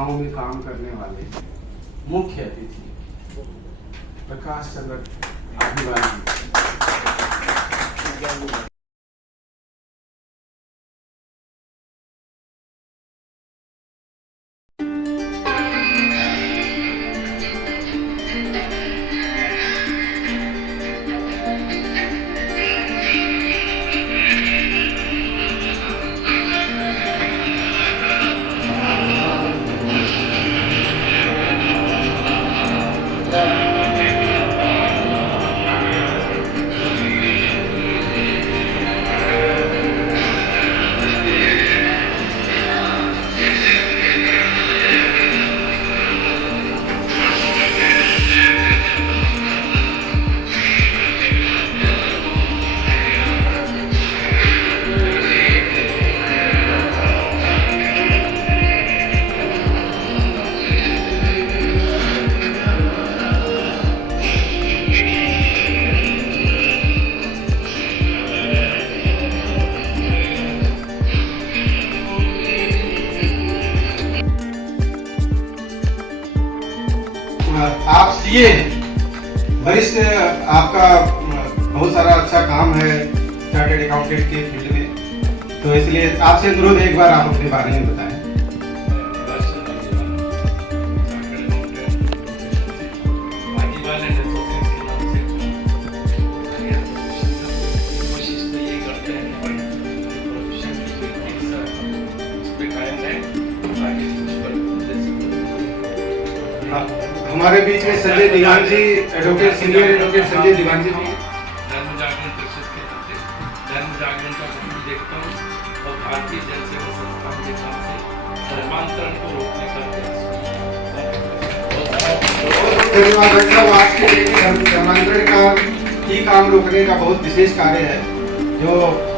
संस्थाओं में काम करने वाले मुख्य अतिथि प्रकाश चंद्र आदिवाल जी। आप सीए हैं, वरिष्ठ, आपका बहुत सारा अच्छा काम है चार्टर्ड अकाउंटेंट के फील्ड में, तो इसलिए आपसे अनुरोध है एक बार आप अपने बारे में बताएं। हमारे बीच में संजय दीवान जी, एडवोकेट, सीनियर एडवोकेट संजय दीवान जी भी। धर्म जागरण परिषद के नाते धर्म जागरण का काम भी देखता हूँ और भारतीय जन सेवा संस्थान के काम से धर्मांतरण को रोकने का धन्यवाद। आज के धर्मांतरण का ही काम रोकने का बहुत विशेष कार्य है जो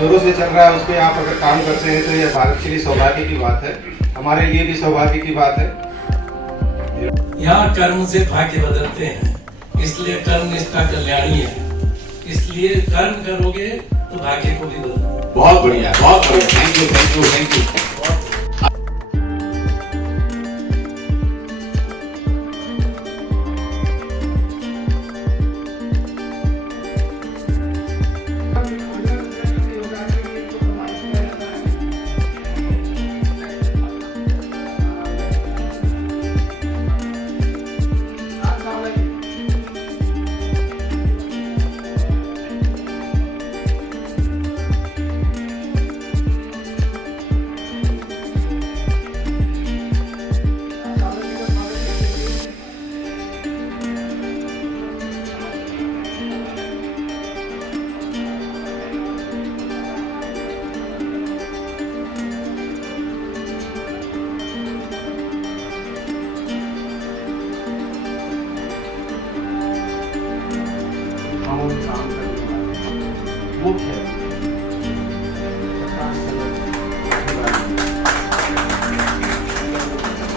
जोरों से चल रहा है, उस पर आप अगर काम करते हैं तो यह भारत के लिए सौभाग्य की बात है, हमारे लिए भी सौभाग्य की बात है। यहाँ कर्म से भाग्य बदलते हैं, इसलिए कर्म निष्ठा कल्याणी है, इसलिए कर्म करोगे तो भाग्य को भी बदलो। बहुत बढ़िया, बहुत बढ़िया, thank you, thank you, thank you. काम करने वाले मुख्य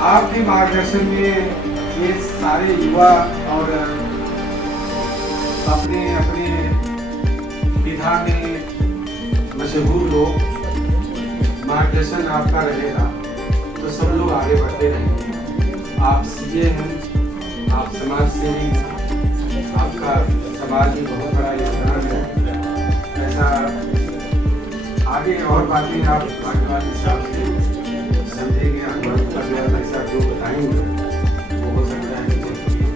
आपके मार्गदर्शन में ये सारे युवा और अपने अपने विधा में मशहूर लोग, मार्गदर्शन आपका रहेगा तो सब लोग आगे बढ़ते रहेंगे। आप सीए हैं, आप समाज सेवी, आपका समाज में बहुत बड़ा योगदान है। ऐसा आगे और बातें आप आगे वाले हिसाब से समझेंगे, अनुभव ऐसा जो बताएंगे वो हो सकता है कि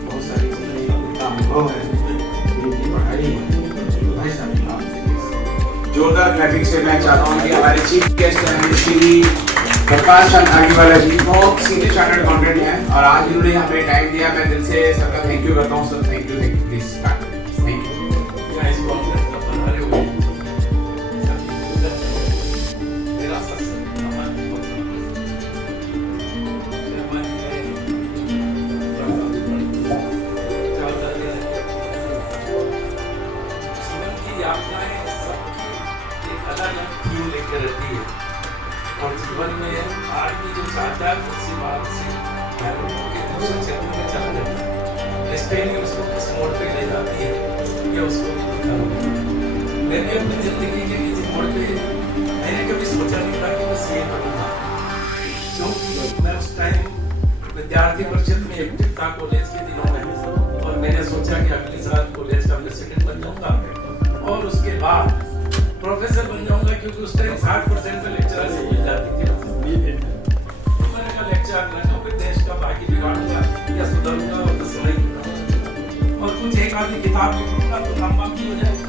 बहुत सारी चीज़ें उनका अनुभव है, उनकी पढ़ाई है, ऐसा आप जोरदार क्लैपिंग से मैं चाहता हूँ कि हमारे चीफ गेस्ट हैं श्री प्रकाश चंद्र आगीवाला जी, बहुत सीनियर चार्टर्ड अकाउंटेंट हैं और आज इन्होंने हमें टाइम दिया। मैं दिल से सबका थैंक यू करता हूँ sir, thank you, please start. Thank you. और जीवन में आदमी जो चाहता है उसी बात से के दूसरे क्षेत्र में चला जाता है, इसलिए उसको किस मोड़ पे ले जाती है या उसको मैंने अपनी जिंदगी के किसी मोड़ पे मैंने कभी सोचा नहीं था कि मैं सीए बनूंगा, क्योंकि मैं उस टाइम विद्यार्थी परिषद में एक्टिव था कॉलेज के दिनों में, और मैंने सोचा कि अगले साल कॉलेज का प्रेसिडेंट बन जाऊंगा और उसके बाद प्रोफेसर बन जाऊंगा, क्योंकि उस टाइम 60% में लेक्चरर से मिल जाती थी। तो मैंने कहा लेक्चर लगा, फिर देश का बाकी बिगाड़ूंगा या सुधारूंगा और तो समय और कुछ एक आधी किताब लिखूंगा तो नाम बाकी हो जाएगा।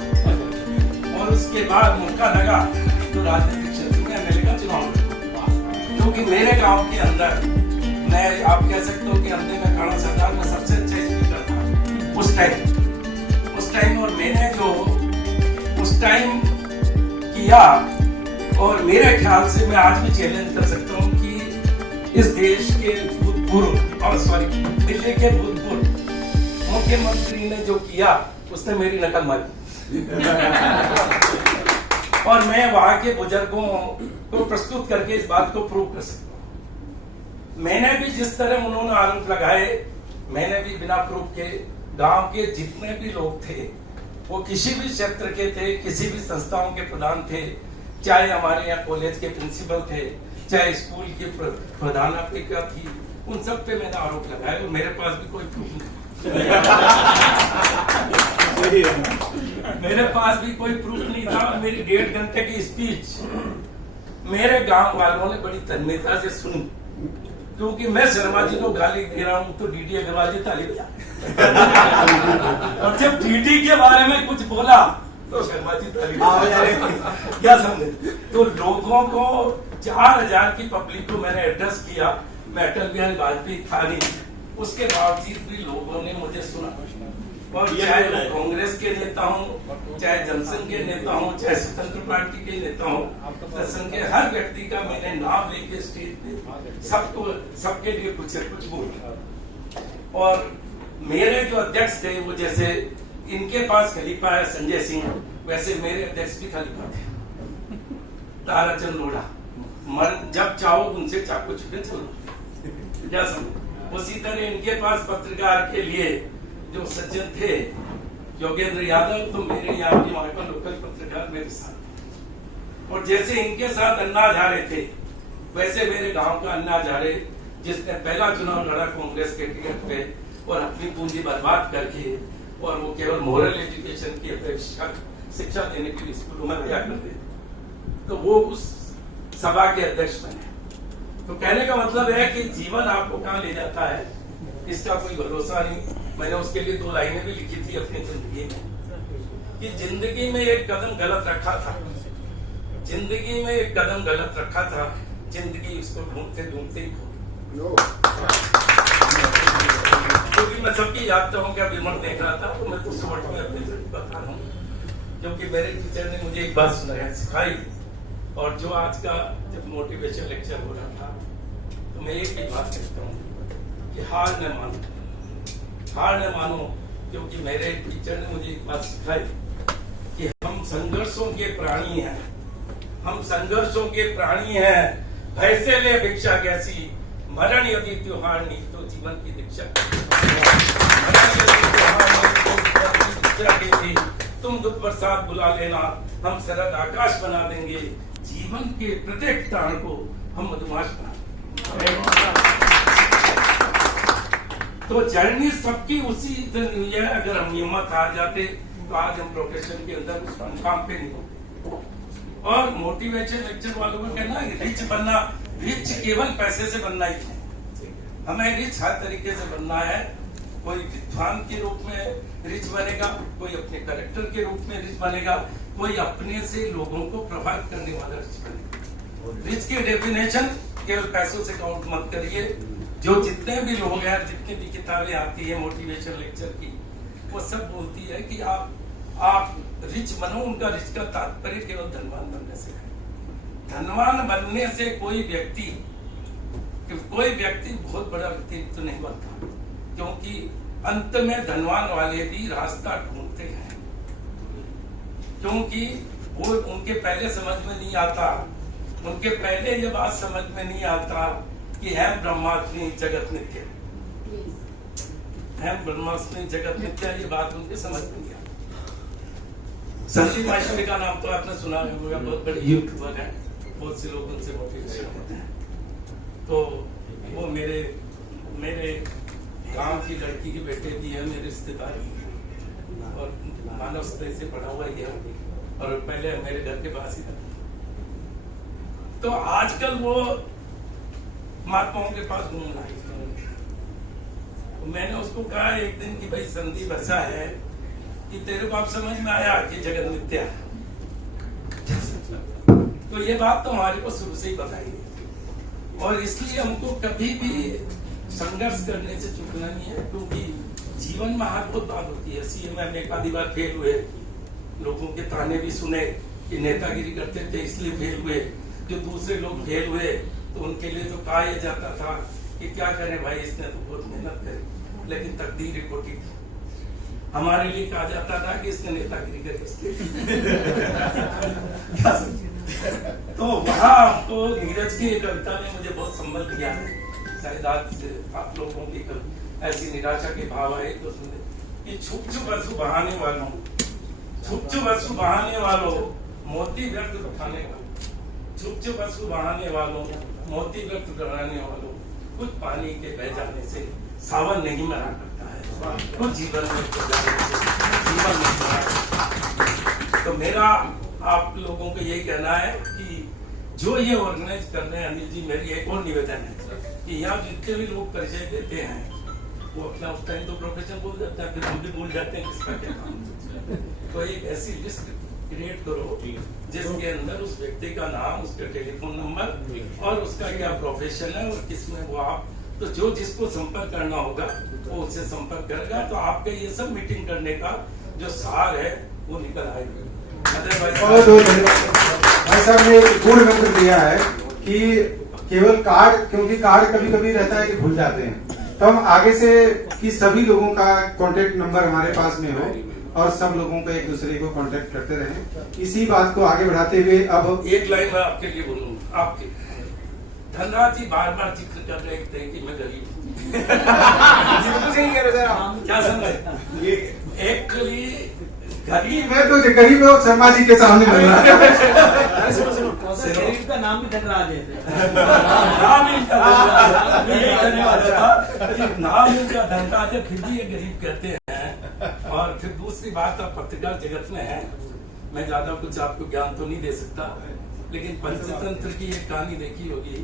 और उसके बाद मौका लगा तो राजनीतिक क्षेत्र में एमएलए का चुनाव लड़ा, क्योंकि मेरे गांव के अंदर मैं आप कह सकते हो कि अंधे में काड़ा सरदार में सबसे अच्छा स्पीकर था उस टाइम। और मैंने जो उस टाइम किया, और मेरे ख्याल से मैं आज भी चैलेंज कर सकता हूँ कि इस देश के दिल्ली के भूतपूर्व मुख्यमंत्री ने जो किया उसने मेरी नकल मारी। और मैं वहां के बुजुर्गों को प्रस्तुत करके इस बात को प्रूव कर सकता हूं। मैंने भी जिस तरह उन्होंने आरोप लगाए, मैंने भी बिना प्रूफ के गांव के जितने भी लोग थे, वो किसी भी क्षेत्र के थे, किसी भी संस्थाओं के प्रधान थे, चाहे हमारे यहाँ कॉलेज के प्रिंसिपल थे, चाहे स्कूल की प्रधानाध्यापिका थी, उन सब पे मैंने आरोप लगाए और मेरे पास भी कोई प्रूफ नहीं। मेरे पास भी कोई प्रूफ नहीं था। मेरी 1.5 घंटे की स्पीच मेरे गांव वालों ने बड़ी तन्मयता से सुनी, क्योंकि मैं शर्मा जी को गाली दे रहा हूं तो डीडी अग्रवाल जी ताली बजा। और जब डीडी के बारे में कुछ बोला तो शर्मा जी ताली बजा। क्या समझे? तो लोगों को 4000 की पब्लिक को मैंने एड्रेस किया। मैं अटल बिहारी वाजपेयी था नहीं, उसके बावजूद भी लोगों ने मुझे सुना। और चाहे वो कांग्रेस के नेता हो, चाहे जनसंघ के नेता हो, चाहे स्वतंत्र पार्टी के नेता हो, दर्शन के हर व्यक्ति का मैंने नाम लेके स्टेज पे सबके लिए कुछ न कुछ बोला। और मेरे जो अध्यक्ष थे वो जैसे इनके पास खलीफा है संजय सिंह, वैसे मेरे अध्यक्ष भी खलीफा थे ताराचंद लोढ़ा। जब चाहो उनसे चाकू छुटे चलो। उसी तरह इनके पास पत्रकार के लिए जो सज्जन थे योगेंद्र यादव, तो मेरे यहाँ भी वहां पर लोकल पत्रकार मेरे साथ। और जैसे इनके साथ अन्ना हजारे थे, वैसे मेरे गांव का अन्ना हजारे, जिसने पहला चुनाव लड़ा कांग्रेस के टिकट पे और अपनी पूंजी बर्बाद करके, और वो केवल मोरल एजुकेशन की अपेक्षा शिक्षा देने के लिए स्कूलों में दिया करते, तो वो उस सभा के अध्यक्ष बने। तो कहने का मतलब है कि जीवन आपको कहाँ ले जाता है इसका कोई भरोसा नहीं। मैंने उसके लिए 2 लाइनें भी लिखी थी अपनी जिंदगी में, कि जिंदगी में एक कदम गलत रखा था, जिंदगी में एक कदम गलत रखा था, जिंदगी उसको ढूंढते ढूंढते ही खो गई। क्योंकि मैं सबकी याद हूँ क्या विमर्श देख रहा था, तो मैं तो शॉर्ट में अपनी जिंदगी बता रहा हूँ, क्योंकि मेरे टीचर ने मुझे एक बात सिखाई। और जो आज का जब मोटिवेशन लेक्चर हो रहा था, तो मैं एक ही बात कहता हूँ कि हार न मानो, क्योंकि मेरे टीचर ने मुझे एक बात सिखाई कि हम संघर्षों के प्राणी हैं, हम संघर्षों के प्राणी हैं। भय से ले भिक्षा कैसी, मरण यदि त्योहार नहीं तो जीवन की दीक्षा तुम दुख बरसात बुला लेना, हम शरद आकाश बना देंगे, जीवन के प्रत्येक ताण को हम मधुमाश बना देंगे। तो जर्नी सबकी उसी हुई है। अगर हम हिम्मत हार जाते तो आज हम प्रोफेशन के अंदर उस मुकाम पे नहीं होते। और मोटिवेशन लेक्चर वालों को कहना रिच बनना, रिच केवल पैसे से बनना ही है, हमें रिच हर तरीके से बनना है। कोई विद्वान के रूप में रिच बनेगा, कोई अपने कैरेक्टर के रूप में रिच बनेगा, कोई अपने से लोगों को प्रभावित करने वाला रिच बनेगा। रिच की डेफिनेशन केवल पैसों से काउंट मत करिए। जो जितने भी लोग हैं, जितनी भी किताबें आती है मोटिवेशन लेक्चर की, वो सब बोलती है कि आप रिच बनो। उनका रिच का तात्पर्य केवल धनवान बनने से है। धनवान बनने से कोई व्यक्ति बहुत बड़ा व्यक्ति तो नहीं बनता, क्योंकि अंत में धनवान वाले भी रास्ता ढूंढते हैं, क्योंकि वो उनके पहले समझ में नहीं आता, उनके पहले ये बात समझ में नहीं आता कि हम ब्रह्मास्मि जगत नित्य, हम ब्रह्मास्मि जगत नित्य, ये बात उनके समझ में नहीं आती। संदीप माहेश्वरी का नाम तो आपने सुना होगा, बहुत बड़े यूट्यूबर हैं, बहुत से लोग उनसे मोटिवेशन होते हैं। तो वो मेरे गांव की लड़की के बेटे भी है मेरे रिश्तेदार, और मानव स्तर से पढ़ा हुआ ही है, और पहले मेरे घर के पास ही था। तो आजकल वो महात्माओं के पास घूम रहा है। तो मैंने उसको कहा एक दिन कि भाई संदीप ऐसा है कि तेरे को अब समझ में आया कि जगत मिथ्या है। तो ये बात तो हमारे को शुरू से ही बताई गई, और इसलिए हमको कभी भी संघर्ष करने से चूकना नहीं है, क्योंकि जीवन में हर बहुत बात होती है। सीएम में एक आधी बार फेल हुए, लोगों के ताने भी सुने कि नेतागिरी करते थे इसलिए फेल हुए। जो दूसरे लोग फेल हुए तो उनके लिए तो कहा यह जाता था कि क्या करें भाई, इसने तो बहुत मेहनत करी, लेकिन तकदीर खोटी थी। हमारे लिए कहा जाता था कि इसने नेतागिरी करी इसलिए। तो वहाँ तो नीरज की एक कविता ने मुझे बहुत संबल किया है। शायद आज आप लोगों की ऐसी निराशा के भाव आए तो सुने कि छुप छुप आंसू बहाने वालों, छुप छुप आंसू बहाने वालों, मोती व्यर्थ बहाने वालों, छुप छुप आंसू बहाने वालों, मोती व्यर्थ कराने वालों, कुछ पानी के बह जाने से सावन नहीं मरा करता है, कुछ जीवन में जीवन नहीं मरा। तो मेरा आप लोगों को यही कहना है कि जो ये ऑर्गेनाइज कर रहे हैं अनिल जी, मेरी एक और निवेदन है कि यहाँ जितने भी लोग परिचय देते हैं वो अपना उस टाइम तो प्रोफेशन बोल जाता है, फिर हम भी भूल जाते हैं किसका क्या काम। तो एक ऐसी लिस्ट क्रिएट करो जिसके अंदर उस व्यक्ति का नाम, उसका टेलीफोन नंबर और उसका क्या प्रोफेशन है और किसमें वो आप, तो जो जिसको संपर्क करना होगा वो उससे संपर्क करेगा। तो आपके ये सब मीटिंग करने का जो सार है वो निकल आएगा। बहुत धन्यवाद भाई साहब ने एक गुण मंत्र दिया है कि केवल कार्ड, क्योंकि कार्ड कभी कभी रहता है कि भूल जाते हैं, तो हम आगे से कि सभी लोगों का कांटेक्ट नंबर हमारे पास में हो और सब लोगों को एक दूसरे को कांटेक्ट करते रहें। इसी बात को आगे बढ़ाते हुए अब एक लाइन मैं आपके लिए बोलूंगा। आपके धनराज जी बार बार जिक्र कर रहे थे कि मैं गरीब हूँ। क्या समझे? एक्चुअली गरीब मैं तो गरीब लोग शर्मा जी के सामने मिल रहा है। गरीब का नाम भी धनराज है। नाम इनका धनराज है, फिर भी ये गरीब कहते हैं। और फिर दूसरी बात, आप पत्रकार जगत में है, मैं ज्यादा कुछ आपको ज्ञान तो नहीं दे सकता, लेकिन पंचतंत्र की एक कहानी देखी होगी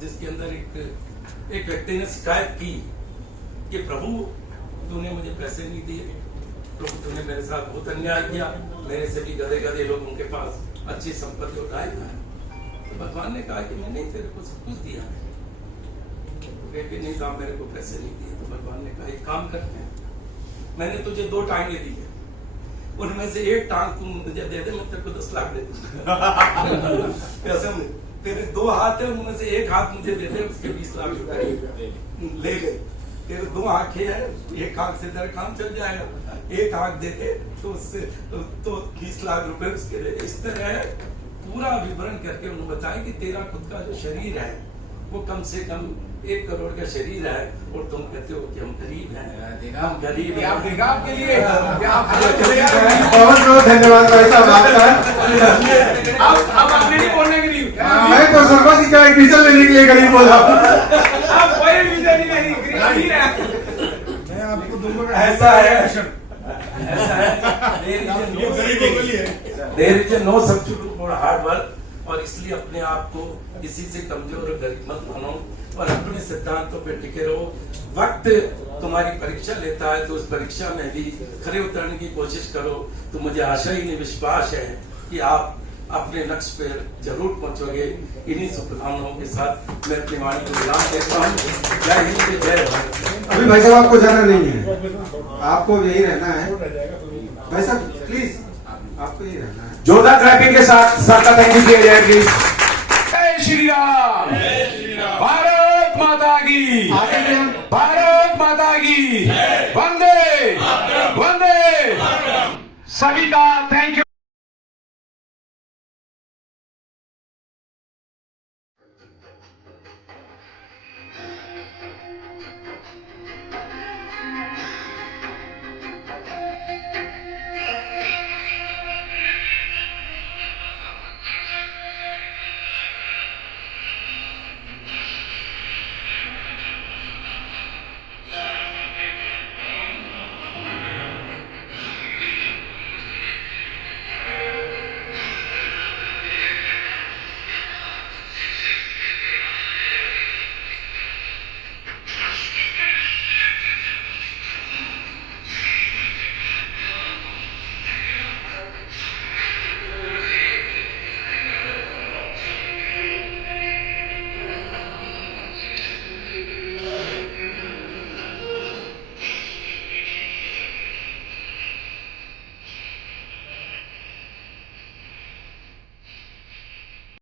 जिसके अंदर एक व्यक्ति ने शिकायत की कि प्रभु तूने मुझे पैसे नहीं दिए, प्रभु तूने मेरे साथ बहुत अन्याय किया, मेरे से भी गधे गधे लोगों के पास अच्छी संपत्ति उठाई है। तो भगवान ने कहा कि मैं नहीं तेरे को सब कुछ दिया, नहीं कहा मेरे को पैसे नहीं दिए। तो भगवान ने कहा एक काम करते हैं, मैंने तुझे 2 टांगे दी है, उनमें से एक टांग तुम मुझे दे दे, मैं तेरे को 10 लाख दे दूंगा। तेरे 2 हाथ है, उनमें से एक हाथ मुझे दे दे, उसके 20 लाख रुपए ले गए। तेरे 2 आंखें हैं, एक आंख से तेरा काम चल जाएगा, एक आंख दे दे तो उससे तो 20 लाख रुपए उसके दे। इस तरह पूरा विवरण करके उन्होंने बताया कि तेरा खुद का जो शरीर है वो कम से कम 1 करोड़ का शरीर है, और तुम कहते हो कि हम गरीब हैं, हम गरीब हैं। आप देगा आपके लिए बहुत बहुत धन्यवाद भाई साहब आपका। अब आपने नहीं बोलने के लिए मैं तो शर्मा जी का एक डीजल लेने के लिए गरीब बोला। आप कोई रीजन ही नहीं, गरीब है। मैं आपको दूंगा। ऐसा है there is no substitute for hard work, और इसलिए अपने आप को किसी से कमजोर और गरीब मत मानो और अपने सिद्धांतों पे टिके रहो। वक्त तुम्हारी परीक्षा लेता है तो उस परीक्षा में भी खरे उतरने की कोशिश करो। तो मुझे आशा ही नहीं, विश्वास है कि आप अपने लक्ष्य पे जरूर पहुंचोगे। इन्हीं शुभकामनाओं के साथ मैं अपनी वाणी को विराम देता हूँ। जय हिंद, जय भारत। अभी भाई साहब आपको जाना नहीं है, आपको यही रहना है भाई साहब, प्लीज आपको यही रहना है। जोरदार क्लैपिंग के साथ सबका थैंक यू किया जाए प्लीज। जय श्री राम, भारत माता की, भारत माता की, वंदे वंदे। सभी का थैंक यू।